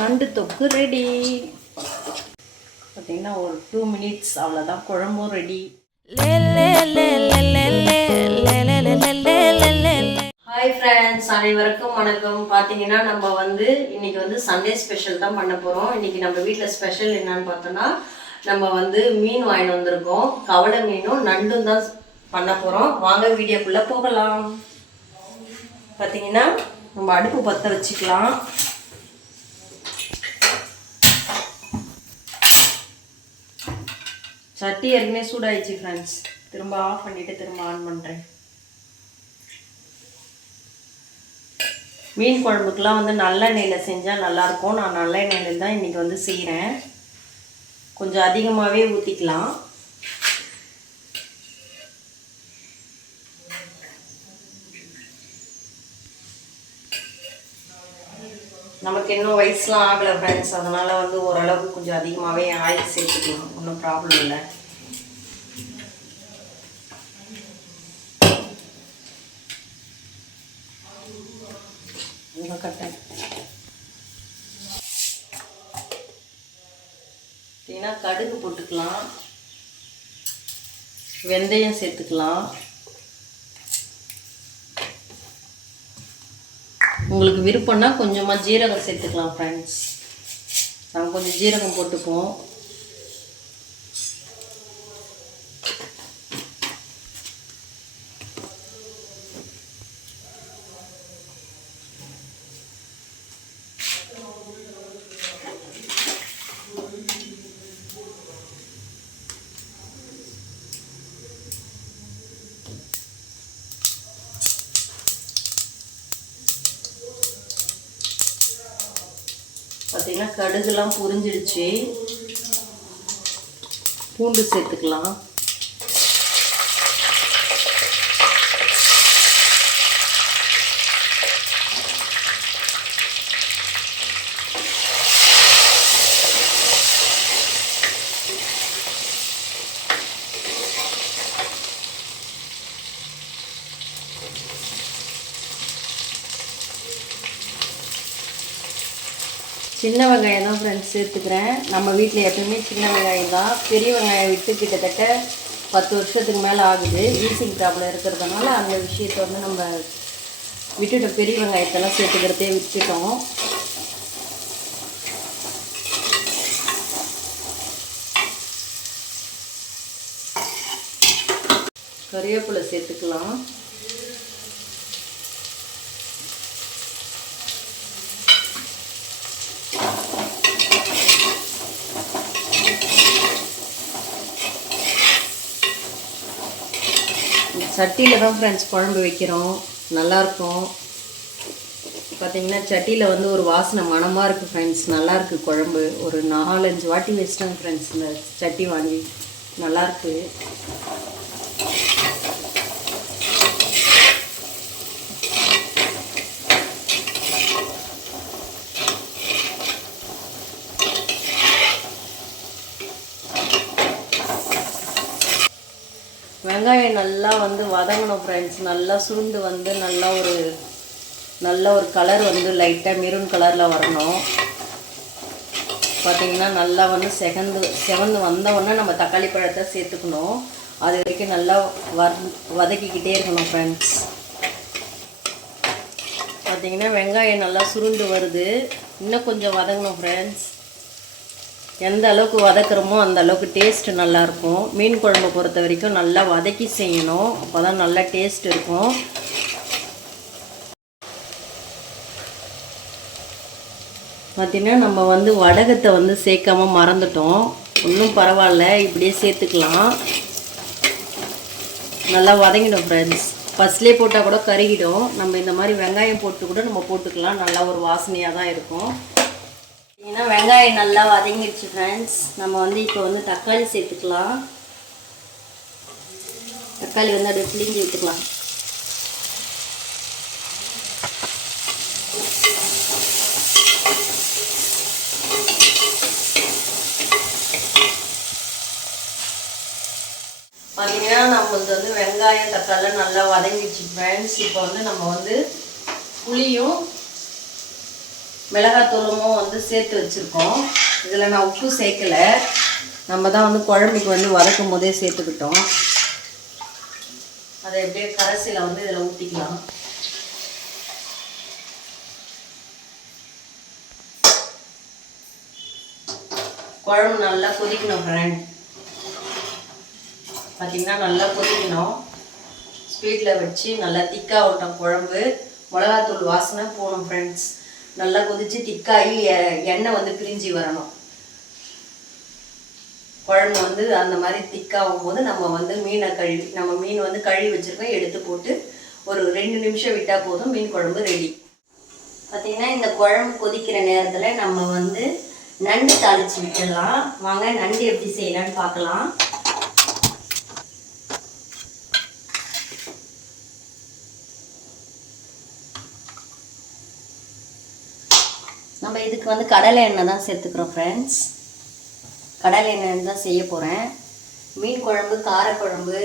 நண்டு தொக்கு ரெடி. பார்த்தீங்கன்னா ஒரு 2 மினிட்ஸ் அவ்வளோதான், குழம்பும் ரெடி. ஹாய் ஃப்ரெண்ட்ஸ், அனைவருக்கும் வணக்கம். பார்த்தீங்கன்னா நம்ம இன்னைக்கு சண்டே ஸ்பெஷல் தான் பண்ண போகிறோம். இன்னைக்கு நம்ம வீட்டில் ஸ்பெஷல் என்னன்னு பார்த்தோன்னா, நம்ம மீன் வாங்கிட்டு வந்திருக்கோம். கவலை மீனும் நண்டும் தான் பண்ண போகிறோம். வாங்க வீடியோக்குள்ளே போகலாம். பார்த்தீங்கன்னா நம்ம அடுப்பு பற்ற வச்சுக்கலாம். சட்டி ஏற்கனவே சூடாயிடுச்சு ஃப்ரெண்ட்ஸ். திரும்ப ஆஃப் பண்ணிவிட்டு திரும்ப ஆன் பண்ணுறேன். மீன் குழம்புக்கெலாம் நல்லெண்ணெயில் செஞ்சால் நல்லாயிருக்கும். நான் நல்லெண்ணெயில் தான் இன்றைக்கி செய்கிறேன். கொஞ்சம் அதிகமாகவே ஊற்றிக்கலாம். நமக்கு இன்னும் வயசுலாம் ஆகலை ஃப்ரெண்ட்ஸ். அதனால் ஓரளவுக்கு கொஞ்சம் அதிகமாகவே ஆயில் சேர்த்துக்கலாம், ஒன்றும் ப்ராப்ளம் இல்லை. பார்த்தீங்கன்னா கடுகு போட்டுக்கலாம், வெந்தயம் சேர்த்துக்கலாம். உங்களுக்கு விருப்பம்னா கொஞ்சமாக ஜீரகம் சேர்த்துக்கலாம் ஃப்ரெண்ட்ஸ். நாங்கள் கொஞ்சம் ஜீரகம் போட்டுப்போம். பார்த்தீங்கன்னா கடுகுலாம் புரிஞ்சிடுச்சு. பூண்டு சேர்த்துக்கலாம். சின்ன வெங்காயம் தான் ஃப்ரெண்ட்ஸ் சேர்த்துக்கிறேன். நம்ம வீட்டில் எப்பவுமே சின்ன வெங்காயம் தான். பெரிய வெங்காயம் விட்டு கிட்டத்தட்ட 10 வருஷத்துக்கு மேலே ஆகுது. வீசிங் ப்ராப்ளம் இருக்கிறதுனால அந்த விஷயத்தை நம்ம விட்டுட்டோம். பெரிய வெங்காயத்தெல்லாம் சேர்த்துக்கிறதே விட்டுட்டோம். கறிவேப்பிலை சேர்த்துக்கலாம். சட்டியில் தான் ஃப்ரெண்ட்ஸ் குழம்பு வைக்கிறோம், நல்லாயிருக்கும். பார்த்திங்கன்னா சட்டியில் ஒரு வாசனை மணமாக இருக்குது ஃப்ரெண்ட்ஸ். நல்லாயிருக்கு குழம்பு. ஒரு 4-5 வாட்டி வச்சிட்டேன் ஃப்ரெண்ட்ஸ் இந்த சட்டி வாங்கி. நல்லாயிருக்கு. வெங்காயம் நல்லா வதங்கணும் ஃப்ரெண்ட்ஸ். நல்லா சுருண்டு நல்ல ஒரு கலர் லைட்டாக மெரூன் கலரில் வரணும். பார்த்திங்கன்னா நல்லா செவந்து வந்தவுடனே நம்ம தக்காளி பழத்தை சேர்த்துக்கணும். அது வரைக்கும் நல்லா வதக்கிக்கிட்டே இருக்கணும் ஃப்ரெண்ட்ஸ். பார்த்திங்கன்னா வெங்காயம் நல்லா சுருண்டு வருது. இன்னும் கொஞ்சம் வதங்கணும் ஃப்ரெண்ட்ஸ். எந்த அளவுக்கு வதக்குறோமோ அந்த அளவுக்கு டேஸ்ட்டு நல்லாயிருக்கும். மீன் குழம்பு பொறுத்த வரைக்கும் நல்லா வதக்கி செய்யணும், அப்போ தான் நல்லா டேஸ்ட் இருக்கும். பார்த்திங்கன்னா நம்ம வடகத்தை சேர்க்காம மறந்துட்டோம். ஒன்றும் பரவாயில்ல, இப்படியே சேர்த்துக்கலாம். நல்லா வதங்கிடும் ஃப்ரெண்ட்ஸ். ஃபஸ்ட்லேயே போட்டால் கூட கருகிடும். நம்ம இந்த மாதிரி வெங்காயம் போட்டு கூட நம்ம போட்டுக்கலாம். நல்லா ஒரு வாசனையாக தான் இருக்கும். ஏன்னா வெங்காயம் நல்லா வதங்கிடுச்சு ஃப்ரெண்ட்ஸ். நம்ம இப்போ தக்காளி சேர்த்துக்கலாம். தக்காளி அப்படியே பிழிஞ்சு விட்டுக்கலாம். பார்த்தீங்கன்னா நம்மளுக்கு வெங்காயம் தக்காளி நல்லா வதங்கிடுச்சு ஃப்ரெண்ட்ஸ். இப்போ நம்ம புளியும் மிளகாத்தூளும் வந்து சேர்த்து வச்சுருக்கோம். இதில் நான் உப்பு சேர்க்கலை, நம்ம தான் வந்து குழம்புக்கு வந்து வதக்கும் போதே சேர்த்துக்கிட்டோம். அதை எப்படியே கரைசியில் வந்து இதில் ஊற்றிக்கலாம். குழம்பு நல்லா கொதிக்கணும் ஃப்ரெண்ட். பார்த்திங்கன்னா நல்லா கொதிக்கணும். ஸ்பீடில் வச்சு நல்லா திக்காக விட்டோம் குழம்பு. மிளகாத்தூள் வாசனை போகணும் ஃப்ரெண்ட்ஸ். நல்லா கொதித்து திக்காகி எண்ணெய் வந்து பிரிஞ்சு வரணும். குழம்பு வந்து அந்த மாதிரி திக்காகும் போது நம்ம வந்து மீனை கழுவி, நம்ம மீன் வந்து கழுவி வச்சுருக்கோம், எடுத்து போட்டு ஒரு 2 நிமிஷம் விட்டால் போதும், மீன் குழம்பு ரெடி. பார்த்திங்கன்னா இந்த குழம்பு கொதிக்கிற நேரத்தில் நம்ம வந்து நண்டு தாளித்து விட்டுடலாம். வாங்க நண்டு எப்படி செய்யலான்னு பார்க்கலாம். நம்ம இதுக்கு வந்து கடலை எண்ணெய் தான் சேர்த்துக்கிறோம் ஃப்ரெண்ட்ஸ். கடலை எண்ணெய் தான் செய்ய போகிறேன். மீன் குழம்பு, காரக்குழம்பு,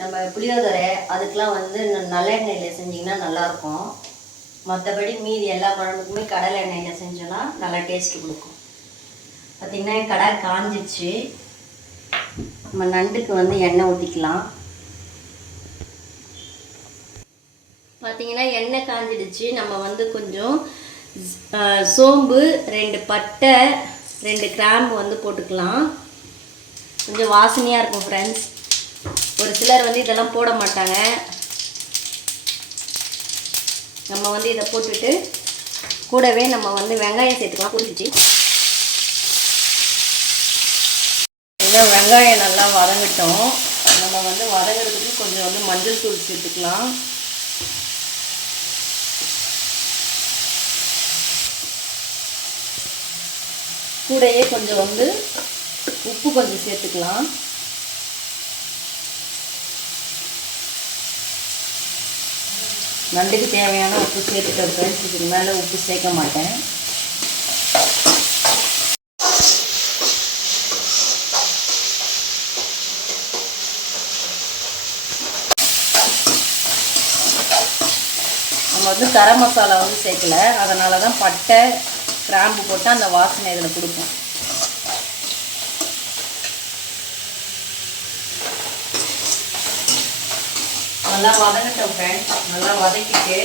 நம்ம புளியோதரை அதுக்கெலாம் வந்து நல்லெண்ணெயில் செஞ்சிங்கன்னா நல்லாயிருக்கும். மற்றபடி மீதி எல்லா குழம்புக்குமே கடலை எண்ணெயில் செஞ்சோன்னா நல்லா டேஸ்ட்டு கொடுக்கும். பார்த்திங்கன்னா கடை காஞ்சிச்சு. நம்ம நண்டுக்கு வந்து எண்ணெய் ஊற்றிக்கலாம். பார்த்திங்கன்னா எண்ணெய் காஞ்சிடுச்சு. நம்ம வந்து கொஞ்சம் சோம்பு, 2 பட்டை, 2 கிராம்பு வந்து போட்டுக்கலாம். கொஞ்சம் வாசனையாக இருக்கும் ஃப்ரெண்ட்ஸ். ஒரு சிலர் வந்து இதெல்லாம் போட மாட்டாங்க. நம்ம வந்து இதை போட்டுட்டு கூடவே நம்ம வந்து வெங்காயம் சேர்த்துக்கலாம். புரிஞ்சிச்சு. இன்னும் வெங்காயம் நல்லா வதங்கட்டும். நம்ம வந்து வதங்கிறதுக்கு கொஞ்சம் வந்து மஞ்சள் தூள் சேர்த்துக்கலாம். கூடையே கொஞ்சம் வந்து உப்பு கொஞ்சம் சேர்த்துக்கலாம். நண்டுக்கு தேவையான உப்பு சேர்த்துட்டு ஃப்ரெண்ட்ஸ். இதுக்கு மேலே உப்பு சேர்க்க மாட்டேன். நம்ம வந்து கரம் மசாலா வந்து சேர்க்கலை, அதனால தான் பட்டை கிராம்பு போட்டு அந்த வாசனை இதில் கொடுக்கும். நல்லா வதங்கட்டும் ஃப்ரெண்ட்ஸ். நல்லா வதக்கிட்டு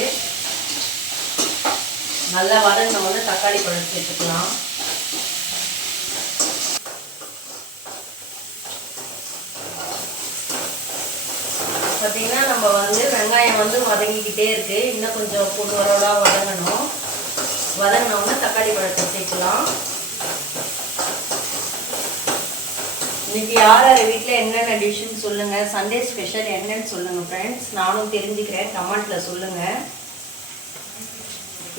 நல்லா வதங்கின வந்து தக்காளி பழம் சேர்த்துக்கலாம். பார்த்தீங்கன்னா நம்ம வந்து வெங்காயம் வந்து வதங்கிக்கிட்டே இருக்குது. இன்னும் கொஞ்சம் பொன்வரோடாக வதங்கணும். வதங்கினோன்னா தக்காளி பழத்தை சேர்க்கலாம். இன்றைக்கி யார் யார் வீட்டில் என்னென்ன டிஷ்ஷுன்னு சொல்லுங்கள். சண்டே ஸ்பெஷல் என்னன்னு சொல்லுங்கள் ஃப்ரெண்ட்ஸ். நானும் தெரிஞ்சுக்கிறேன், கமெண்ட்டில் சொல்லுங்கள்.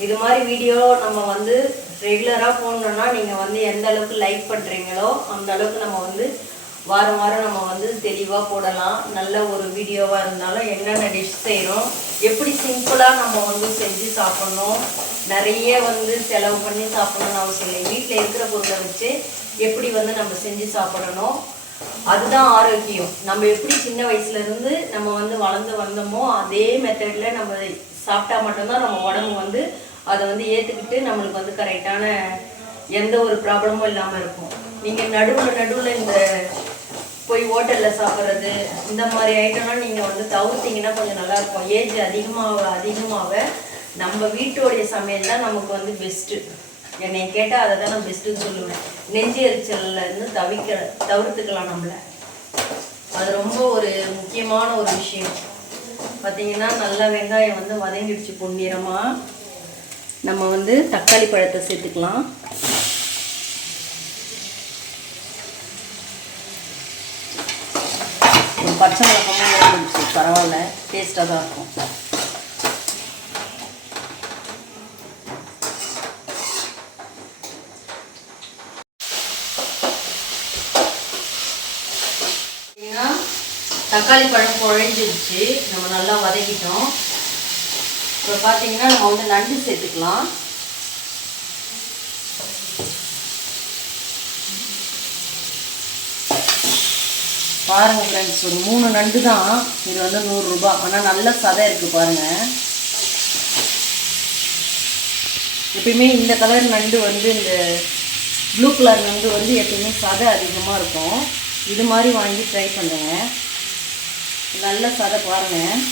இது மாதிரி வீடியோ நம்ம வந்து ரெகுலராக போடணுன்னா நீங்கள் வந்து எந்த அளவுக்கு லைக் பண்ணுறீங்களோ அந்த அளவுக்கு நம்ம வந்து வாரம் வாரம் நம்ம வந்து தெளிவாக போடலாம். நல்ல ஒரு வீடியோவாக இருந்தாலும் என்னென்ன டிஷ் செய்கிறோம், எப்படி சிம்பிளாக நம்ம வந்து செஞ்சு சாப்பிட்ணும், நிறைய வந்து செலவு பண்ணி சாப்பிடணும்னு அவசியம் இல்லை. வீட்டில் இருக்கிற பொருளை வச்சு எப்படி வந்து நம்ம செஞ்சு சாப்பிடணும், அதுதான் ஆரோக்கியம். நம்ம எப்படி சின்ன வயசுலேருந்து நம்ம வந்து வளர்ந்து வந்தோமோ அதே மெத்தடில் நம்ம சாப்பிட்டா மட்டும்தான் நம்ம உடம்பு வந்து அதை வந்து ஏற்றுக்கிட்டு நம்மளுக்கு வந்து கரெக்டான எந்த ஒரு ப்ராப்ளமும் இல்லாமல் இருக்கும். நீங்கள் நடுவில் இந்த போய் ஹோட்டலில் சாப்பிட்றது இந்த மாதிரி ஐட்டம்லாம் நீங்கள் வந்து தவிர்த்திங்கன்னா கொஞ்சம் நல்லாயிருக்கும். ஏஜ் அதிகமாக நம்ம வீட்டோடைய சமையல் தான் நமக்கு வந்து பெஸ்ட்டு. என்னை கேட்டால் அதை தான் நான் பெஸ்ட்டுன்னு சொல்லுவேன். நெஞ்சு எரிச்சல்லேருந்து தவிர்த்துக்கலாம் நம்மளை. அது ரொம்ப ஒரு முக்கியமான ஒரு விஷயம். பார்த்திங்கன்னா நல்லா வெங்காயம் வந்து வதங்கிடுச்சு பொன்னிறமாக. நம்ம வந்து தக்காளி பழத்தை சேர்த்துக்கலாம். ஒரு பச்சை மிளகாயும் இருந்துச்சு, பரவாயில்ல, டேஸ்ட்டாக தான் இருக்கும். தக்காளி பழம் குழஞ்சிருச்சு, நம்ம நல்லா வதக்கிட்டோம். இப்போ பார்த்தீங்கன்னா நம்ம வந்து நண்டு சேர்த்துக்கலாம். பாருங்கள் ஃப்ரெண்ட்ஸ், ஒரு 3 நண்டு தான். இது வந்து 100 ரூபாய். ஆனால் நல்ல சதை இருக்குது பாருங்கள். எப்பயுமே இந்த கலர் நண்டு வந்து இந்த ப்ளூ கலர் நண்டு வந்து எப்பயுமே சதை அதிகமாக இருக்கும். இது மாதிரி வாங்கி ட்ரை பண்ணுங்க. நல்ல சதை பாருங்கள்.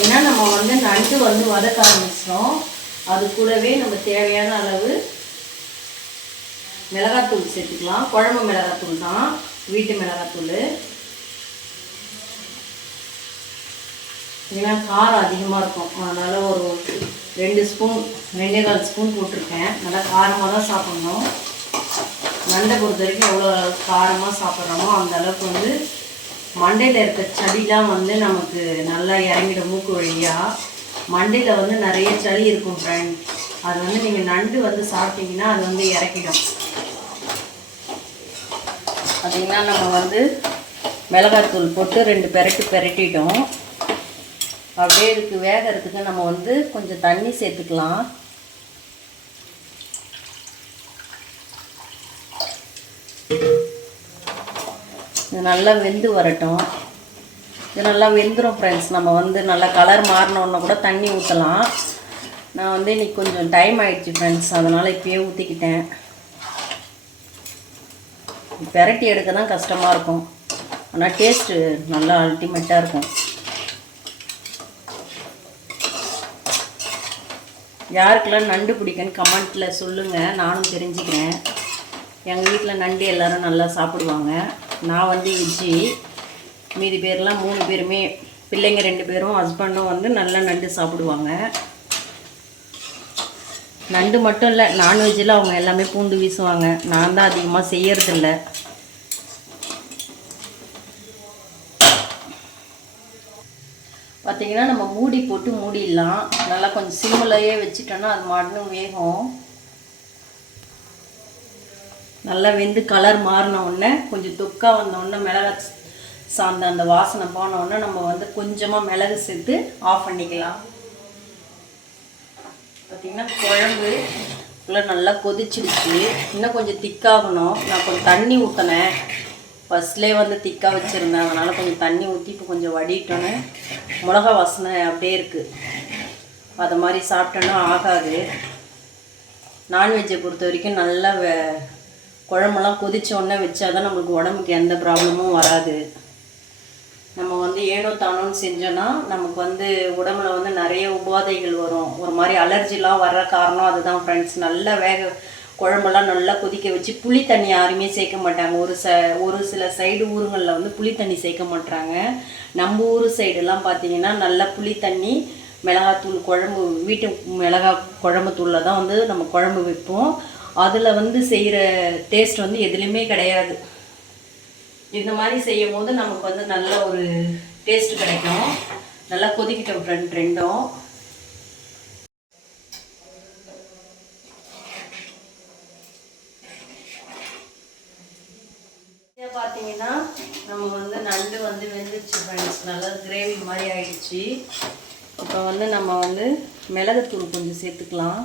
ஏன்னா நம்ம வந்து நண்டு வந்து வதக்க ஆரம்பிச்சிட்டோம். அது கூடவே நம்ம தேவையான அளவு மிளகாத்தூள் சேர்த்துக்கலாம். குழம்பு மிளகாத்தூள் தான், வீட்டு மிளகாத்தூள். ஏன்னா காரம் அதிகமாக இருக்கும், அதனால் ஒரு 2 ஸ்பூன் 2.25 ஸ்பூன் போட்டிருக்கேன். நல்லா காரமாக தான் சாப்பிட்ணும். நண்டை பொறுத்த வரைக்கும் எவ்வளோ காரமாக சாப்பிட்றோமோ அந்த அளவுக்கு வந்து மண்டையில் இருக்க சளிலாம் வந்து நமக்கு நல்லா இறங்கிடும் மூக்கு வழியாக. மண்டையில் வந்து நிறைய சளி இருக்கும் ஃப்ரெண்ட். அது வந்து நீங்கள் நண்டு வந்து சாப்பிட்டீங்கன்னா அது வந்து இறக்கிடும். பார்த்திங்கன்னா நம்ம வந்து மிளகாத்தூள் போட்டு 2 பெரட்டிட்டோம். அப்படியே இதுக்கு வேகிறதுக்கு நம்ம வந்து கொஞ்சம் தண்ணி சேர்த்துக்கலாம். இது நல்லா வெந்து வரட்டும். இது நல்லா வெந்துடும் ஃப்ரெண்ட்ஸ். நம்ம வந்து நல்லா கலர் மாறினோன்னா கூட தண்ணி ஊற்றலாம். நான் வந்து இன்றைக்கி கொஞ்சம் டைம் ஆகிடுச்சு ஃப்ரெண்ட்ஸ், அதனால் இப்போயே ஊற்றிக்கிட்டேன். பெரட்டி எடுக்க தான் கஷ்டமாக இருக்கும், ஆனால் டேஸ்ட்டு நல்லா அல்டிமேட்டாக இருக்கும். யாருக்கெல்லாம் நண்டு பிடிக்குன்னு கமெண்ட்டில் சொல்லுங்கள், நானும் தெரிஞ்சுக்கிறேன். எங்கள் வீட்டில் நண்டு எல்லோரும் நல்லா சாப்பிடுவாங்க. நான் வந்து வெஜ்ஜி, மீதி பேர்லாம் 3 பேருமே, பிள்ளைங்க 2 பேரும் ஹஸ்பண்டும் வந்து நல்லா நண்டு சாப்பிடுவாங்க. நண்டு மட்டும் இல்லை, நான்வெஜ்ஜில் அவங்க எல்லாமே பூண்டு வீசுவாங்க. நான் தான் அதிகமாக செய்யறதில்ல. பார்த்திங்கன்னா நம்ம மூடி போட்டு மூடிடலாம். நல்லா கொஞ்சம் சிம்மிலையே வச்சுட்டோன்னா அது மாட்டுன்னு வேகும். நல்லா வெந்து கலர் மாறின உடனே கொஞ்சம் தொக்கா வந்தோடனே மிளகா சார்ந்த அந்த வாசனை போனோடனே நம்ம வந்து கொஞ்சமாக மிளகு சேர்த்து ஆஃப் பண்ணிக்கலாம். பார்த்திங்கன்னா குழம்பு நல்லா கொதிச்சிடுச்சு. இன்னும் கொஞ்சம் திக்காகணும். நான் கொஞ்சம் தண்ணி ஊற்றினேன், ஃபஸ்ட்லேயே வந்து திக்காக வச்சுருந்தேன். அதனால் கொஞ்சம் தண்ணி ஊற்றி இப்போ கொஞ்சம் வடிட்டோன்னு மிளகா வாசனை அப்படியே இருக்குது. அதை மாதிரி சாப்பிட்டோன்னா ஆகாது. நான்வெஜ்ஜை பொறுத்த வரைக்கும் நல்லா குழம்பெல்லாம் கொதிச்சோடனே வச்சா தான் நம்மளுக்கு உடம்புக்கு எந்த ப்ராப்ளமும் வராது. நம்ம வந்து ஏனோ தானோன்னு செஞ்சோன்னா நமக்கு வந்து உடம்புல வந்து நிறைய உபாதைகள் வரும். ஒரு மாதிரி அலர்ஜிலாம் வர்ற காரணம் அதுதான் ஃப்ரெண்ட்ஸ். நல்லா குழம்பெல்லாம் நல்லா கொதிக்க வச்சு புளி தண்ணி யாருமே சேர்க்க மாட்டாங்க. ஒரு சில சைடு ஊருங்களில் வந்து புளி தண்ணி சேர்க்க மாட்டாங்க. நம்ம ஊர் சைடெல்லாம் பார்த்திங்கன்னா நல்லா புளி தண்ணி, மிளகாத்தூள், குழம்பு வீட்டு மிளகா குழம்பு தூளில் தான் வந்து நம்ம குழம்பு வைப்போம். அதில் வந்து செய்கிற டேஸ்ட் வந்து எதுலேயுமே கிடையாது. இந்த மாதிரி செய்யும் போது நமக்கு வந்து நல்ல ஒரு டேஸ்ட் கிடைக்கும். நல்லா கொதிக்கிட்டோம் ஃப்ரெண்ட் ரெண்டும். பார்த்தீங்கன்னா நம்ம வந்து நண்டு வந்து வெந்துச்சு ஃப்ரெண்ட்ஸ். நல்லா கிரேவி மாதிரி ஆயிடுச்சு. இப்போ வந்து நம்ம வந்து மிளகுத்தூள் கொஞ்சம் சேர்த்துக்கலாம்.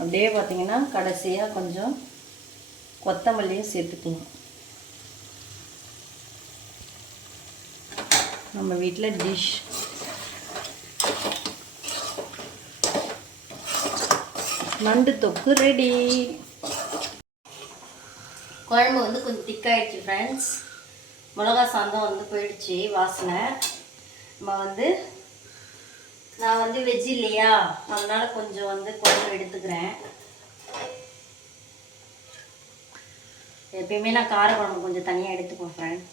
அப்படியே பார்த்திங்கன்னா கடைசியாக கொஞ்சம் கொத்தமல்லியும் சேர்த்துக்கலாம். நம்ம வீட்டில் டிஷ் நண்டு தொக்கு ரெடி. குழம்பு வந்து கொஞ்சம் திக்காயிடுச்சு ஃப்ரெண்ட்ஸ். மிளகா சாந்தம் வந்து போயிடுச்சு வாசனை. நம்ம வந்து நான் வந்து வெஜ் இல்லையா, அதனால் கொஞ்சம் வந்து குழம்பு எடுத்துக்கிறேன். எப்பயுமே நான் கார குழம்பு கொஞ்சம் தனியாக எடுத்துக்குவேன் ஃப்ரெண்ட்.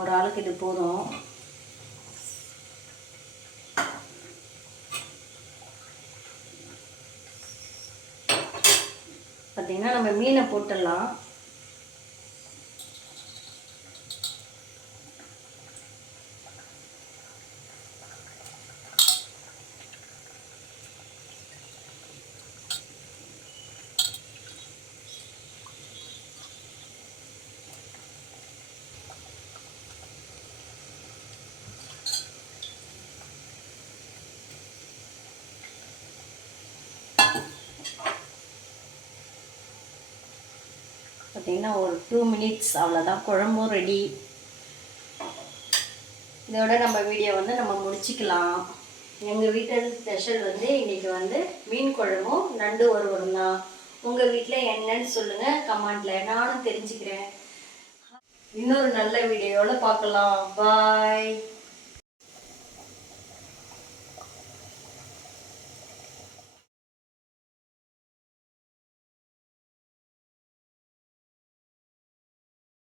ஒரு ஆளுக்கு இது போதும். பார்த்திங்கன்னா நம்ம மீனை போட்டுடலாம். பார்த்திங்கன்னா ஒரு 2 மினிட்ஸ் அவ்வளோதான், குழம்பும் ரெடி. இதோட நம்ம வீடியோ வந்து நம்ம முடிச்சுக்கலாம். எங்கள் வீட்டில் ஸ்பெஷல் வந்து இன்றைக்கி வந்து மீன் குழம்பும் நண்டு வறுவலும் தான். உங்கள் வீட்டில் என்னன்னு சொல்லுங்கள் கமெண்ட்டில், நானும் தெரிஞ்சுக்கிறேன். இன்னொரு நல்ல வீடியோவில் பார்க்கலாம். பாய்.